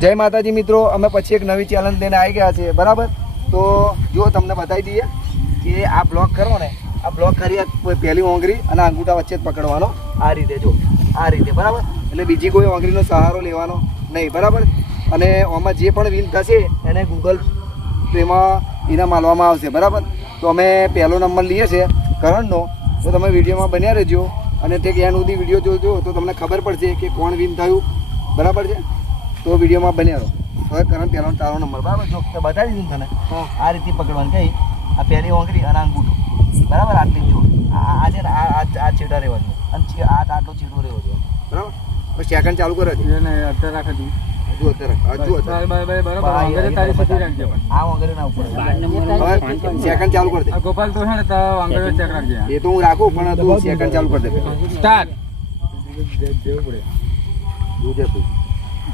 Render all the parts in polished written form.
જય માતાજી મિત્રો, અમે પછી એક નવી ચેલેન્જ લઈને આવી ગયા છે. બરાબર, તો જો તમને બતાવી દઈએ કે આ બ્લોક કરો ને, આ બ્લોક કરી પહેલી ઓંગળી અને અંગૂઠા વચ્ચે જ પકડવાનો. આ રીતે જો, આ રીતે. બરાબર, એટલે બીજી કોઈ ઓંગળીનો સહારો લેવાનો નહીં. બરાબર, અને આમાં જે પણ વિન થશે એને ગૂગલ પેમાં ઇનામ આપવામાં આવશે. બરાબર, તો અમે પહેલો નંબર લઈએ છીએ કરણનો. તો તમે વિડીયોમાં બન્યા રહેજો અને તે એન્ડ સુધી વિડીયો જોજો તો તમને ખબર પડશે કે કોણ વિન થયું. બરાબર છે, તો વિડીયોમાં બન્યા રહો. હવે કરણ પહેલો તારો નંબર. બરાબર, જો બતાવી દીધું તને આ રીતે પકડવાનું. કઈ આ પહેલી ઓંગળી અને અંગૂઠો. બરાબર, આટલી જો આ છે ને આ છેટા રહેવાનું અને આટલો છેટો રહેવો જોઈએ. બરાબર, પછી સેકન્ડ ચાલુ કરે છે. અત્યારે રાખે હજુ અત્યારે આ ઓંગળી ના ઉપર સેકન્ડ ચાલુ કરી દે. ગોપાલ તો છે ને ચેક રાખજે. એ તો હું રાખું પણ તું સેકન્ડ ચાલુ કરી દે. સ્ટાર્ટ. જોજે ભાઈ.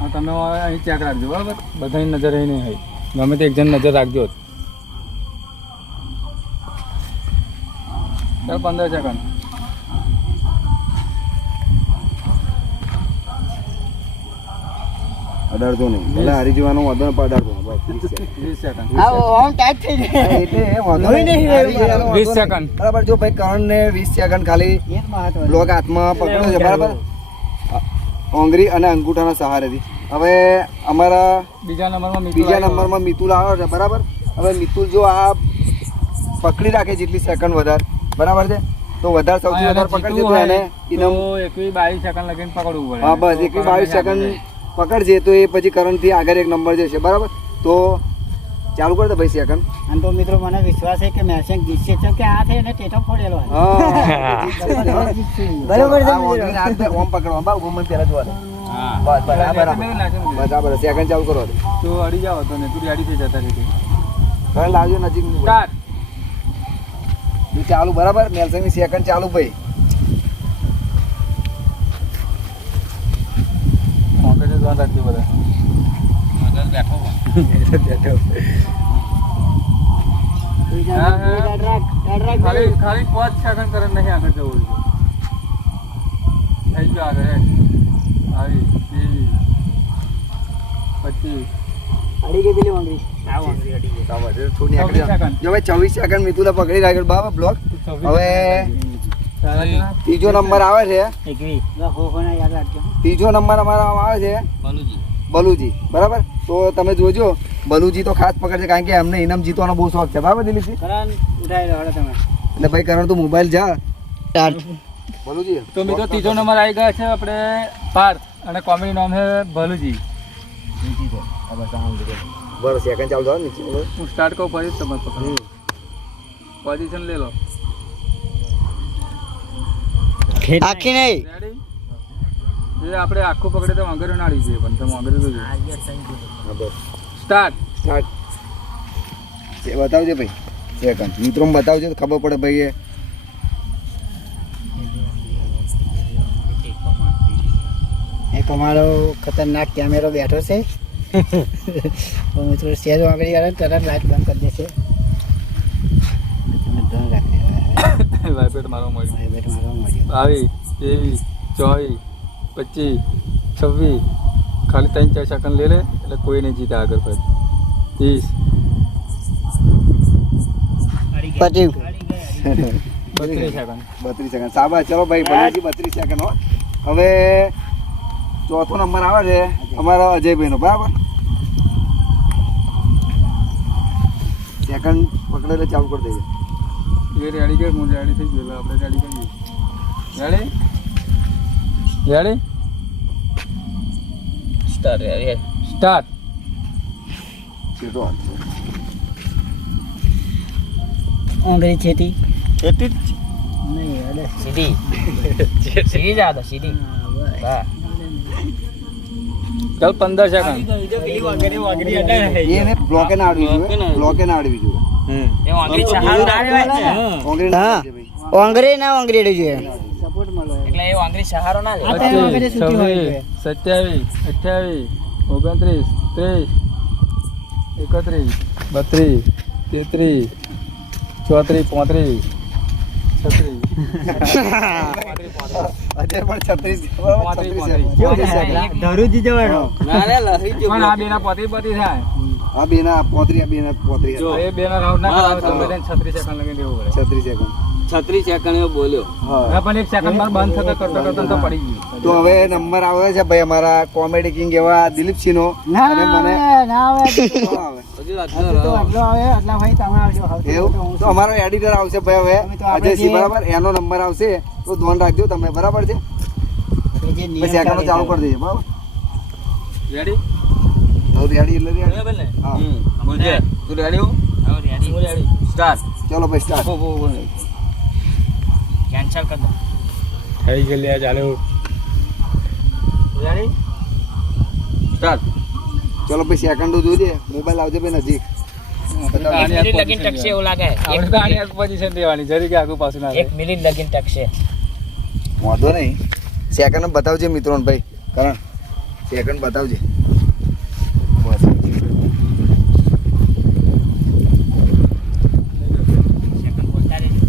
હા, તમે અહીં ચેક રાખજો. બરાબર, બધાની નજર અહીં નહીં હોય. ગમે તે એક જણ નજર રાખજો. 15 સેકન્ડ. અડાડતો નહીં, મને હારી જવાનું વાંધો ને અડાડતો. 20 સેકન્ડ. બરાબર, જો ભાઈ કરણ ને 20 સેકન્ડ ખાલી બ્લોક હાથમાં પકડ્યો છે. બરાબર, ઓંગળી અને અંગૂઠાના સહારેથી. હવે અમારા બીજા નંબરમાં મિતુલ આવે છે. બરાબર, હવે મિતુલ જો આ પકડી રાખે જેટલી સેકન્ડ વધારે, બરાબર છે, તો વધારે સૌથી વધારે પકડશે તો એને ઇનામ 21-22 સેકન્ડ લગીને પકડવું પડે. હા, બસ 21-22 સેકન્ડ પકડશે તો એ પછી કરણથી આગળ એક નંબર જશે. બરાબર, તો ચાલુ કરી દે ભાઈ સેકન્ડ. અને તો મિત્રો મને વિશ્વાસ છે કે મેસેજ જીતશે છે કે આ છે એને ટેટો ફોડેલો હોય. બરોબર છે. ઓમ પકડવા બા ઉમન પેલા જોવા દે. બસ બરાબર બરાબર. સેકન્ડ ચાલુ કરો તો અડી જાવ તો ને તું રેડી થઈ જતા રહી. કરણ લાવજો નજીક. સ્ટાર્ટ. ચાલુ. બરાબર, મેલસંગની સેકન્ડ ચાલુ ભાઈ. ધ્યાન રાખજો બધા. ખાલી 5 સેકન્ડ કરે નહીં આગળ જવું. થઈ ગયો આગળ. આવી 25 અડી ગઈ પેલી ઓંગળી. જો ભાઈ 24 સેકન્ડ મિતુલે પકડી રાખ્યો. બાબા બ્લોક. હવે ત્રીજો નંબર આવે છે. 21 યાદ રાખજો. ત્રીજો નંબર અમારા આવે છે બલુજી. બરાબર, તો તમે જોજો. બલુજી તો ખાસ પકડશે કારણ કે એમને ઇનામ જીતવાનો બહુ શોખ છે. બરાબર દિલીપજી? કરણ ઉઠાઈ લો તમે. એટલે ભાઈ કરણ તું મોબાઈલ જા. બલુજી તો મિત્રો ત્રીજો નંબર આવી ગયા છે આપણે પાર્થ અને કોમેડી નામ છે ભલુજી. બરાબર, સેકન્ડ ચાલુ થયો નીચે. હું સ્ટાર્ટ કહું ફરી તમે પકડો. પોઝિશન લઈ લો. આખી નહીં. રેડી? એ આપણે આખું પકડે તો આંગળીઓ ના આવી જોઈએ પણ તમે આંગળીઓ જોજો. સ્ટાર્ટ. સ્ટાર્ટ. બતાવજો ભાઈ સેકન્ડ. મિત્રો બતાવજો તો ખબર પડે ભાઈ. એક અમારો ખતરનાક કેમેરો બેઠો છે. તો મિત્રો સેજ આંગળી આવે તરત લાઈટ બંધ કરી દેશે. તમે ધ્યાન રાખજો. વાઇબ્રેટ મારવા મળ્યું. ભાઈ મારો મળ્યો. 22, 23, 24, 25, 26. ખાલી 3-4 સેકન્ડ લે એટલે કોઈ નહીં જીતે આગળ પછી. 30. 32 સેકન્ડ. 32 સેકન્ડ. સાબા ચલો ભાઈ. બલુજી 32 સેકન્ડ. હો, હવે ચોથો નંબર આવે છે અમારા અજયભાઈનો. બરાબર, સેકન્ડ પકડે એટલે ચાલુ કરી દઈએ. એ રેડી કે હું રેડી થઈ ગયો. આપણે રેડી કરીએ. Ready ready start. સીધો ઓંગળી છેતી नहीं अरे सीधी सीधी ज्यादा सीधी वाह चल 15 सेकंड ये ने બ્લોકે ના આડવી જોઈએ બ્લોકે ના આડવી જોઈએ એ ઓંગળી સહારો ના લેવાય છે ઓંગળી ના હા ઓંગળી ના ઓંગળી જોઈએ સપોર્ટ મળે એટલે એ ઓંગળી સહારો ના લે 26 27 28 29 30 31 32 33 34 35 છત્રી અજય પણ 36 બરાબર, 36 કેવું છે સેકન્ડ. ધરુજી જવાનો પણ આ બેના પોતરી પોતરી થાય આ બેના 35 આ બેના 35 તો એ બેના રાઉન્ડ ના કરાવે તો બધાને 36 સેકન્ડ લગી દેવું પડે 36 સેકન્ડ 36 સેકન્ડ બોલ્યો. હા. ના પણ 1 સેકન્ડ બાદ બંધ થતા કરતા કરતા તો પડી ગયું. તો હવે નંબર આવે છે ભાઈ અમારા કોમેડી કિંગ એવા દિલીપસિંહ નો ના અને મને ના આવે શું આવે? હજુ તો આટલો આવે એટલા ભાઈ તમે આવજો હવે એવું તો અમારો એડિટર આવશે ભાઈ હવે અમે તો આપણે અજયસિંહ જે- બરાબર એનો નંબર આવશે તો ધ્યાન રાખજો તમે બરાબર છે જે નિયમ પછી સેકન્ડ ચાલુ કરી દઈએ બરાબર રેડી તો રેડી એટલે ready. હા બોલજે તું રેડી હો હું રેડી સ્ટાર્ટ ચલો ભાઈ સ્ટાર્ટ કેન્સલ કર દો. થઈ ગઈ ચાલુ રેડી સ્ટાર્ટ ચલો ભાઈ સેકન્ડો જોજે મોબાઈલ આવજે ભાઈ નજીક એક મિનિટ લગીન ટકશે એવું લાગે. આપણે તો આની પોઝિશન દેવાની જરી કે આગળ પાછું ના એક મિનિટ લગીન ટકશે. વાંધો નહીં સેકન્ડ બતાવજે મિત્રોને ભાઈ કરણ સેકન્ડ બતાવજે બસ સેકન્ડ બોલતા રહેજો.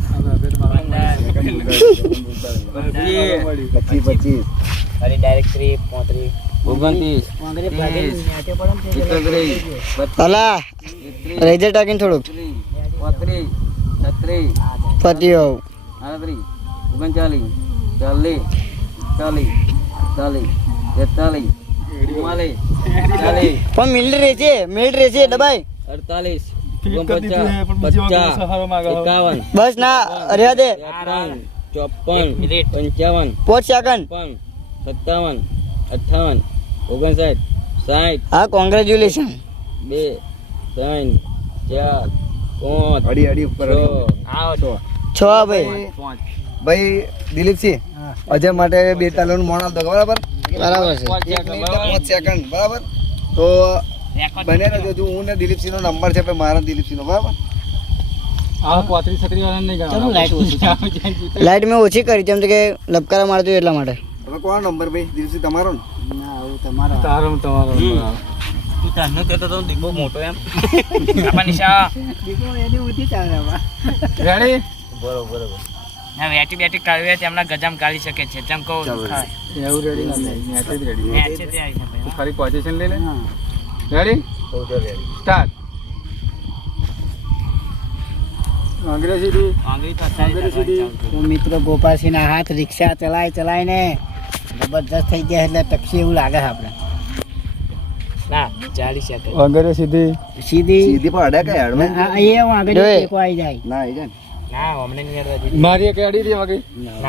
25 ફરી ડાયરેક્ટ 3 35 કોંગ્રેસ ભાગી ન્યાચે પડે ને તે અલા રેજર ટાકીને થોડુંક પતિઓ પણ મિલ્ડ રહેશે દબાઈ 48 બસ ના રહ્યા દે 1 મિનિટ 5 સેકન્ડ 57 58 59 60 હા કોંગ્રેચ્યુલેશન 2 3 4 5 અડી અડી ઉપર અડી. આવો તો 6 ભાઈ ભાઈ દિલીપસિંહ અજય માટે 42 મોણ આપતો બરાબર બરાબર છે 1 મિનિટ 5 સેકન્ડ બરાબર તો રેકોર્ડ બને રહેજો જો હું ને દિલીપસિંહ નો નંબર છે ભાઈ મારા દિલીપસિંહ નો બરાબર આ 35 છત્રી વાળા નહીં ચાલો લાઈટ ઓછી ગણવાનું લાઈટ મેં ઓછી કરી જેમ કે લપકારા મારતું એટલા માટે હવે કોનો નંબર ભાઈ દિલીપસિંહ તમારો ને ના આવું તમારો તમારો તું તને કહેતો તો દીકરો મોટો એમ. આપા નિશા એની ઊંચી ચાલે રેડી ના વેટી બેટી કાઢવે તેમના ગજામ કાઢી શકે છે જેમ કહું ચાલો. ખાય. એવું રેડી નથી મેચ જ રેડી મેચ છે તે આવી છે ભાઈ. ખાલી પોઝિશન લઈ લે રેડી સ્ટાર્ટ અંગ્રેજી આંગળી તો અત્યારે જ ચાલુ તો મિત્રો ગોપાલસિંહના હાથ રિક્ષા ચલાવીને જબરદસ્ત થઈ ગયા એટલે ટક્સી એવું લાગે છે આપણે ના 40 સેકન્ડ અંગ્રેજી સીધી સીધી સીધી પણ અડે કઈ હડવે અહીંયા આગળ ટેકો આવી જાય ના આવી જાય ને ના હમણાં નહીં યાર મારી એક આડી દી વાગે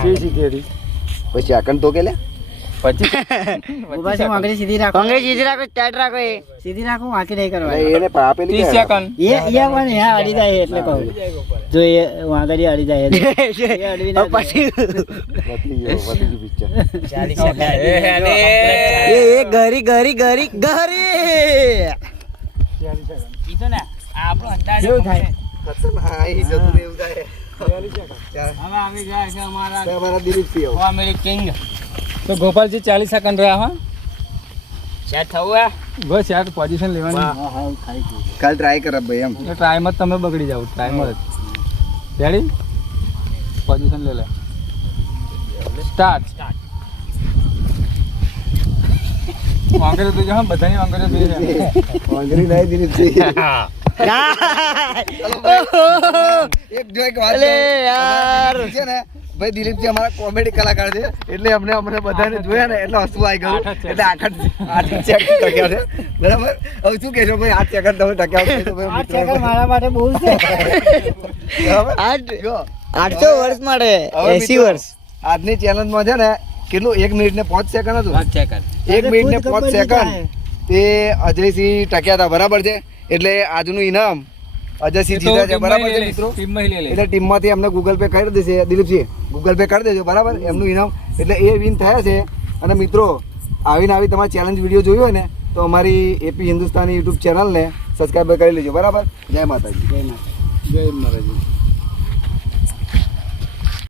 જે સીધી હતી પછી સેકન્ડ તો કે લે પછી ગોપાલસિંહ આંગળી સીધી રાખો આંગળી સીધી રાખો ટાઈટ રાખો એ સીધી રાખો વાંકી નહીં કરવા એને પણ આપેલી 30 કે સેકન્ડ એ પણ હા અડી જાય એટલે કહું જો એ વાંગડી અડી જાય એટલે. એ અડવી ના પછી વધી ગયું પિક્ચર 40 સેકન્ડ એ ગરી ગરી ગરી ગરી કીધું ને આ આપણો અંદાજ કેવું થાય? હા એ જતું રહે એવું થાય ચાલ. હવે આવી જાય છે અમારા તો અમારા દિલીપસિંહ આવો. કોમેડી કિંગ તો ગોપાલજી 40 સેકન્ડ રહ્યા હા સેટ થવું હે બસ યાર પોઝિશન લેવાની કાલ ટ્રાય કર ભાઈ એમ એટલે ટાઈમ જ તમે બગડી જાવ ટાઈમ જ રેડી પોઝિશન લઈ લે સ્ટાર્ટ વાંગરે તો જો બધાની વાંગરે તો વાંગરી નહીં દિલીપસિંહ એક જો એક વાત અલે કહું. યાર. છે ને ભાઈ દિલીપજી અમારા કોમેડી કલાકાર છે એટલે અમને બધાને જોયા ને એટલે હસવું આવી ગયું એટલે આઠ સેકન્ડ ટક્યા છે બરાબર હવે શું કહેશો ભાઈ 8 સેકન્ડ તમે ટક્યા હોય તો ભાઈ આ ચક્કર મારા માટે બહુ છે બરાબર? જો, 800 વર્ષ માટે હવે 80 મિત્રો, વર્ષ આજની ચેલેન્જમાં છે ને કેટલું 1 મિનિટ ને 5 સેકન્ડ હતું 1 મિનિટ ને 5 સેકન્ડ તે અજયસિંહ ટક્યા હતા બરાબર છે એટલે આજનું ઇનામ અજયસિંહ જીત્યા છે બરાબર છે મિત્રો ટીમમાં લઈ લે એટલે ટીમમાંથી અમને ગૂગલ પે કરી દેશે દિલીપસિંહ ગૂગલ પે કરી દેજો બરાબર એમનું ઇનામ એટલે એ વિન થયા છે અને મિત્રો આવી તમારે ચેલેન્જ વિડીયો જોયો હોય ને તો અમારી એપી હિન્દુસ્તાની યુટ્યુબ ચેનલને સબસ્ક્રાઈબ કરી લેજો બરાબર જય માતાજી જય માતા જય મહારાજ